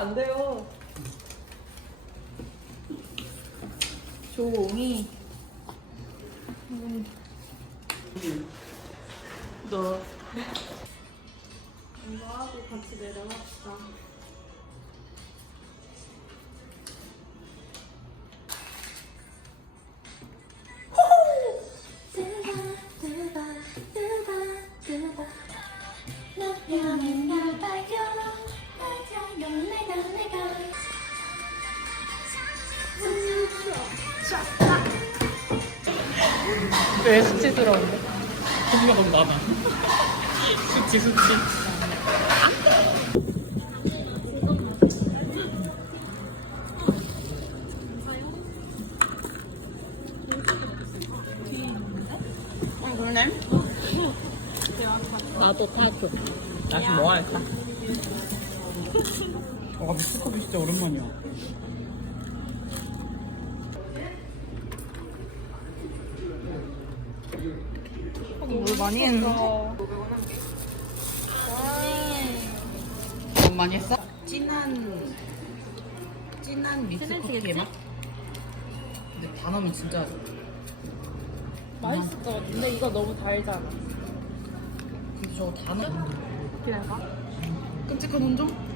안 돼요. 조옹이. 왜 들어온대? 소리가 너무 많아. 숙지 숙지. 응, 그러네. 나도 타줘. 다시 뭐 할까? 와, 미스커피 진짜 오랜만이야. 물 많이 했는데? 너무 많이 했어? 진한 진한 믹스 커피 맛? 근데 다 넣으면 진짜 맛있을 것 같은데 이거 너무 달잖아. 근데 저거 다 넣어 기다려봐. 끔찍한 혼종?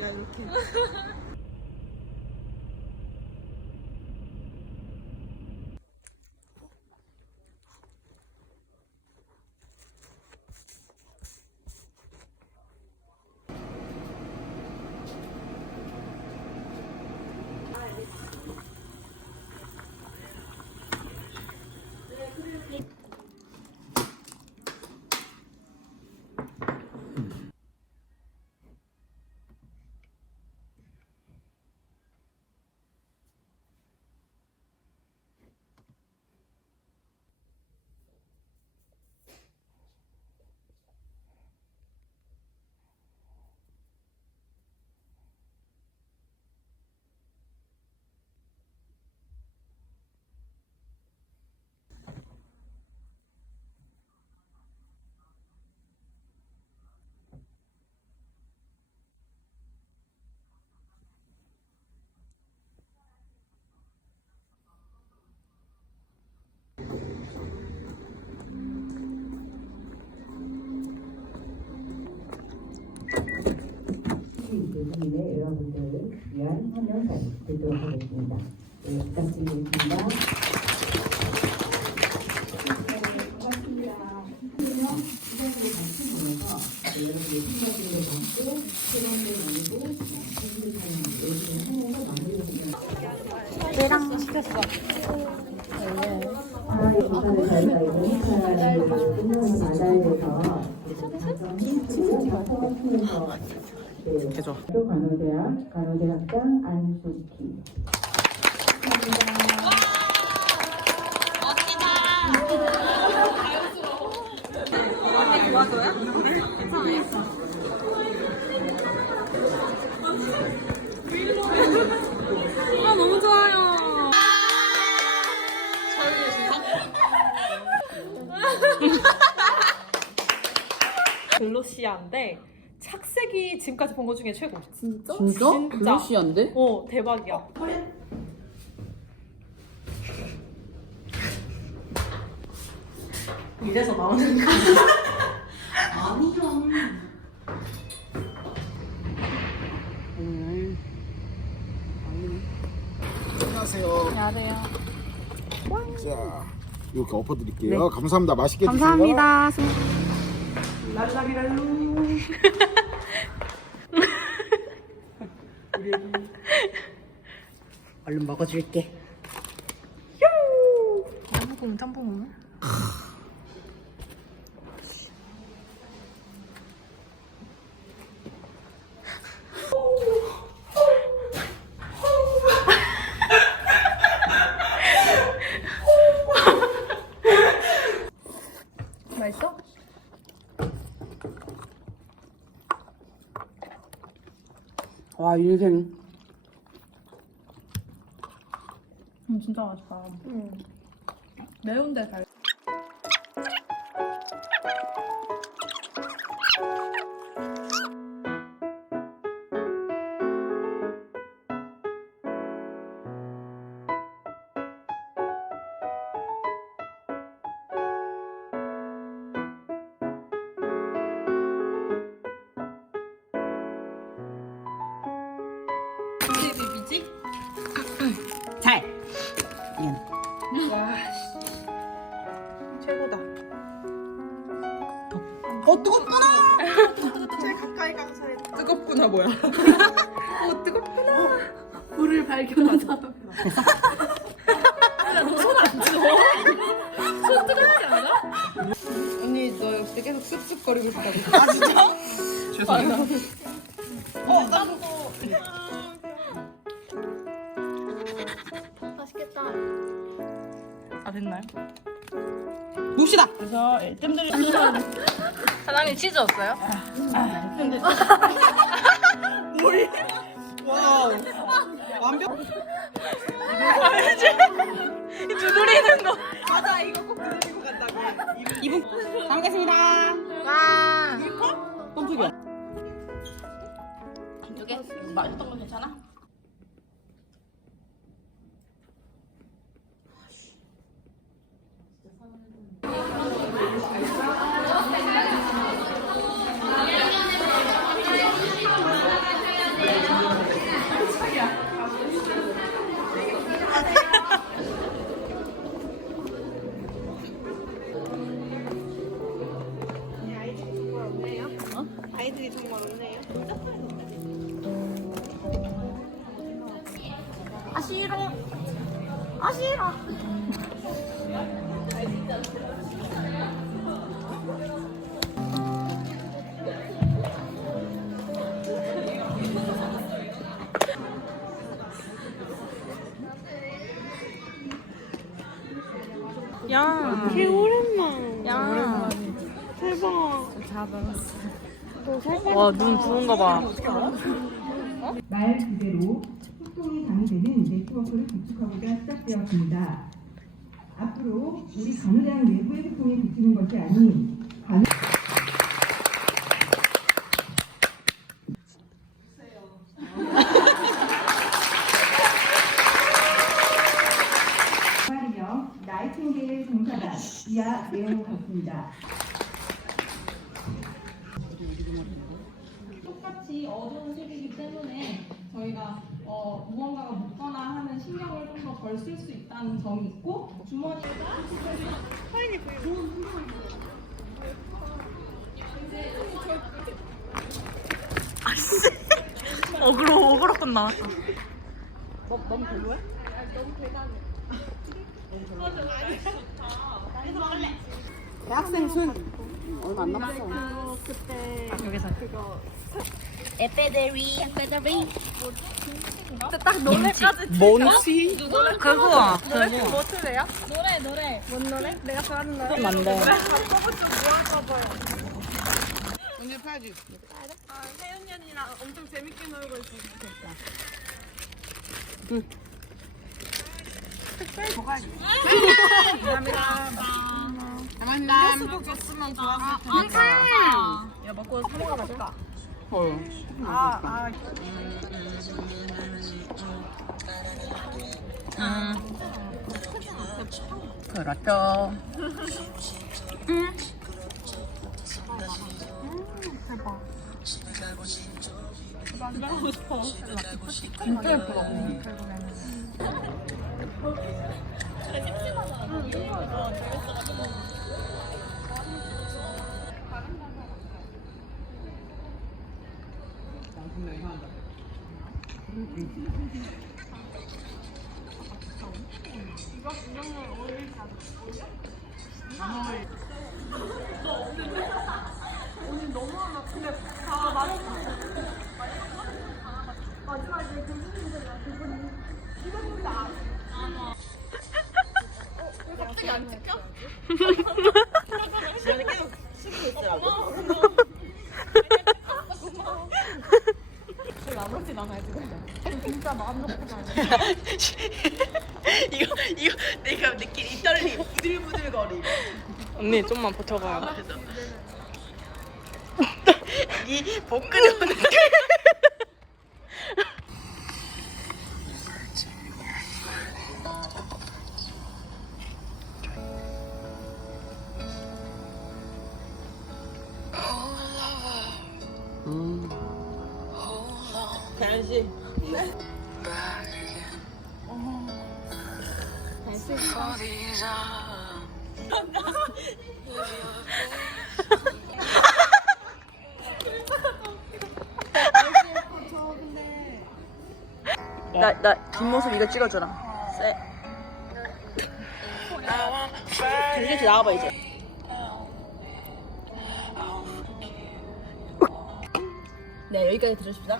야 이렇게. 교수님의 여러분들을 위한 환영을 드리도록 하겠습니다. 네, 부탁드리겠습니다. 아, 우선은 저희가 이제 행사를 끝나고 나자에 대해서 통해서 네, 해줘. 또 간호대학 간호대학장 안수키 지금까지 본 거 중에 최고. 진짜? 진짜? 진짜. 글로시한데? 어 대박이야. 어, 이래서 나오는 거야. 아니네. 안녕하세요. 안녕하세요. 자, 이렇게 엎어드릴게요. 네. 감사합니다. 맛있게 드세요. 감사합니다. 랄라비랄루. 얼른 먹어줄게. 짬뽕 짬뽕. 맛있어? 와 인생. 음, 진짜 맛있다. 매운데 잘. 뭐야? 어 뜨겁구나. 불을 발견하자. 언니 너 역시 계속 쓱쓱거리고 있다고. 아 진짜? 죄송해요. 어 나도. 맛있겠다. 다 됐나요? 봅시다. 그래서 뜸들이 사장님 치즈 없어요? 와우. 완벽. 두드리는 거. 맞아 이거 꼭 드리고 간다고. 이분 잘 먹겠습니다. 와. 깜짝이야. 이게 맛있던 거 괜찮아? 아 야, 개 오랜만. 야, 대박. 와, 눈 부은 거 봐. 말 그대로 소통이 가능되는 네트워크를 구축하고자 시작되었습니다. 앞으로 우리 간호장 내부의 소통이 그치는 것이 아닌 간호 나이팅게일 종사단 이하 내용 같습니다. 똑같이 어두운 시기이기 때문에 저희가 어, 무언가가 묻거나 하는 신경을 좀 더 덜 쓸 수 있다는 점이 있고 주머니 어그로, 어그로 끝나. 대 학생 순 얼마 안 남았어. 에페데리, 에페데리. 딱 노래까지 뭔지? 그거. 노래 뭐 틀래요? 노래 노래 뭔 노래? 내가 좋아하는 노래 맞네. 언니 파야지. 아, 혜연이 언니랑 엄청 재밌게 놀고 있 감사합니다. 야, 먹고 사 먹으러 가자. 헐. 아, 아. 음. 그렇죠. 음. 진짜 예쁘다. 이거 구경을 올리자. 좀만 버텨봐요. 이 복근에 오는 다현 씨. 나, 나 뒷모습 이거 찍어주라. 쎄. 정규씨 나와봐, 이제. 네, 여기까지 들으십시다.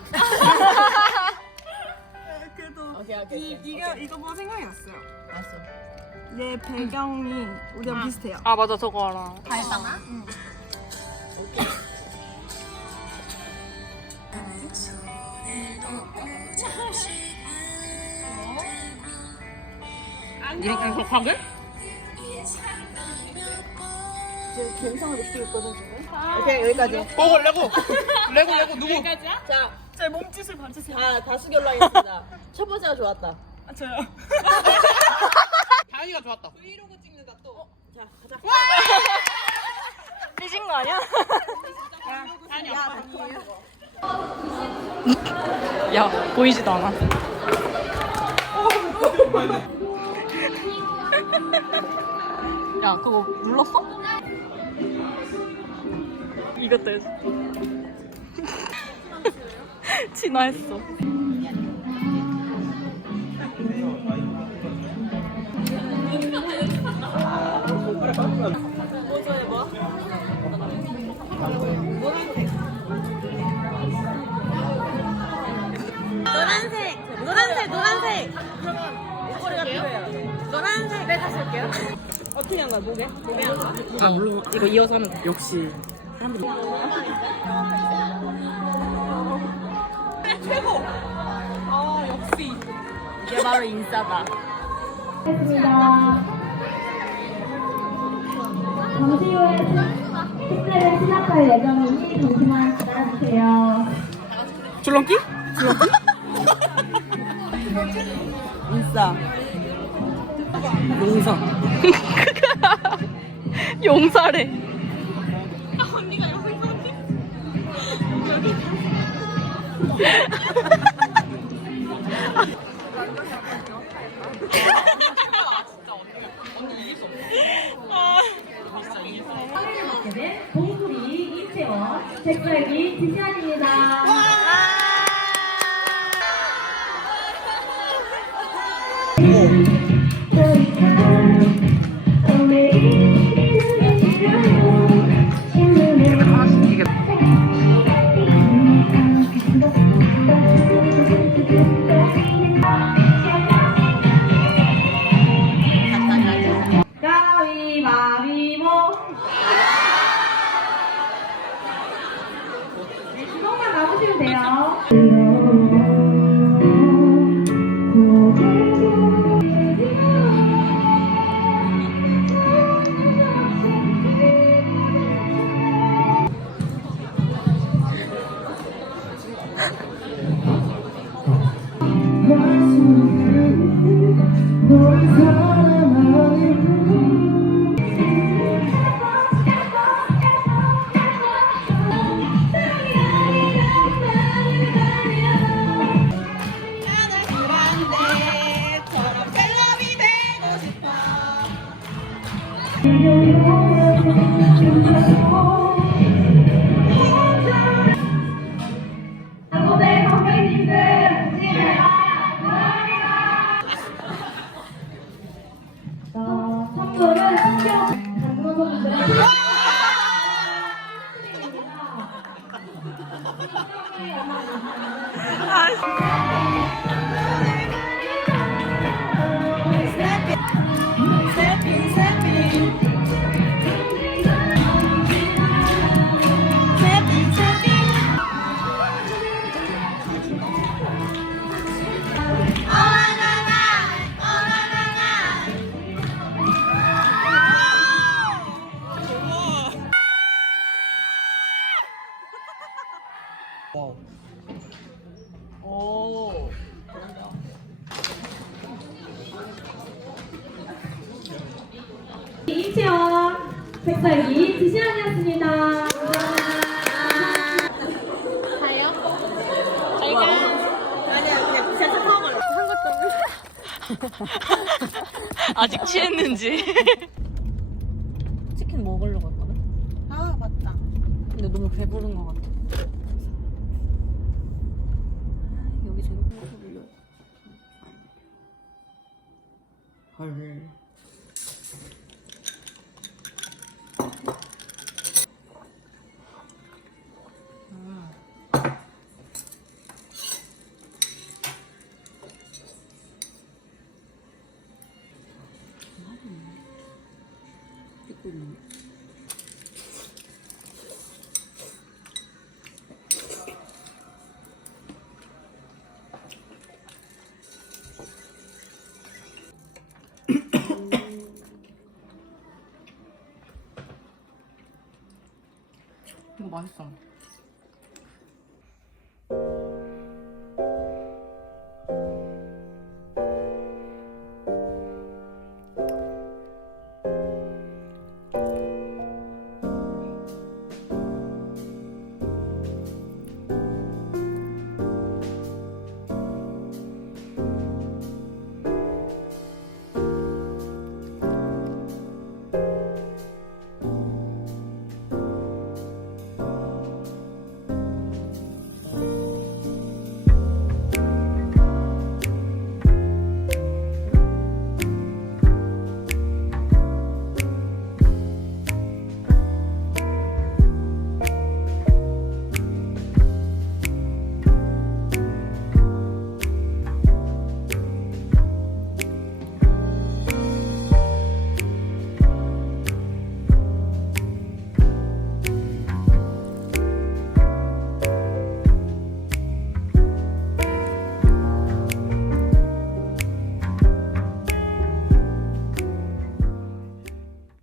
그래도. 오케이, 오케이. 오케이. 이거 이거 보고 생각이 났어요. 알았어. 얘 배경이 우리랑 비슷해요. 아 맞아 저거 알아. 이렇게 하게? 오케이, 여기까지. 어 레고 레고 레고 누구? 자, 제 몸짓을 봐주세요. 다, 다수결 하겠습니다. 첫 번째가 좋았다. 아, 저요. 다현이가 좋았다. 자, 가자. 삐진 거 아니야? 야 보이지도 않아. 야 그거 눌렀어? 이것도 했어. 진화했어. 한다, 목에? 목에 한 거야? 아 물론 이거 이어서 하면 돼. 역시. 이게 바로 인싸다. 했습니다. 잠시 후에 축제를 시작할 예정이니 잠시만 기다려주세요. 줄넘기? 인싸. 용사. 용사래. 봉수리 이채원, 백설기 지시안입니다. 고대 선배 이거를 오. 임채원 백설기 것도 아직 취했는지. 치킨 먹으려고 했거든. 아 맞다. 근데 너무 배부른 것 같아. 아, 二十 이거 맛있어.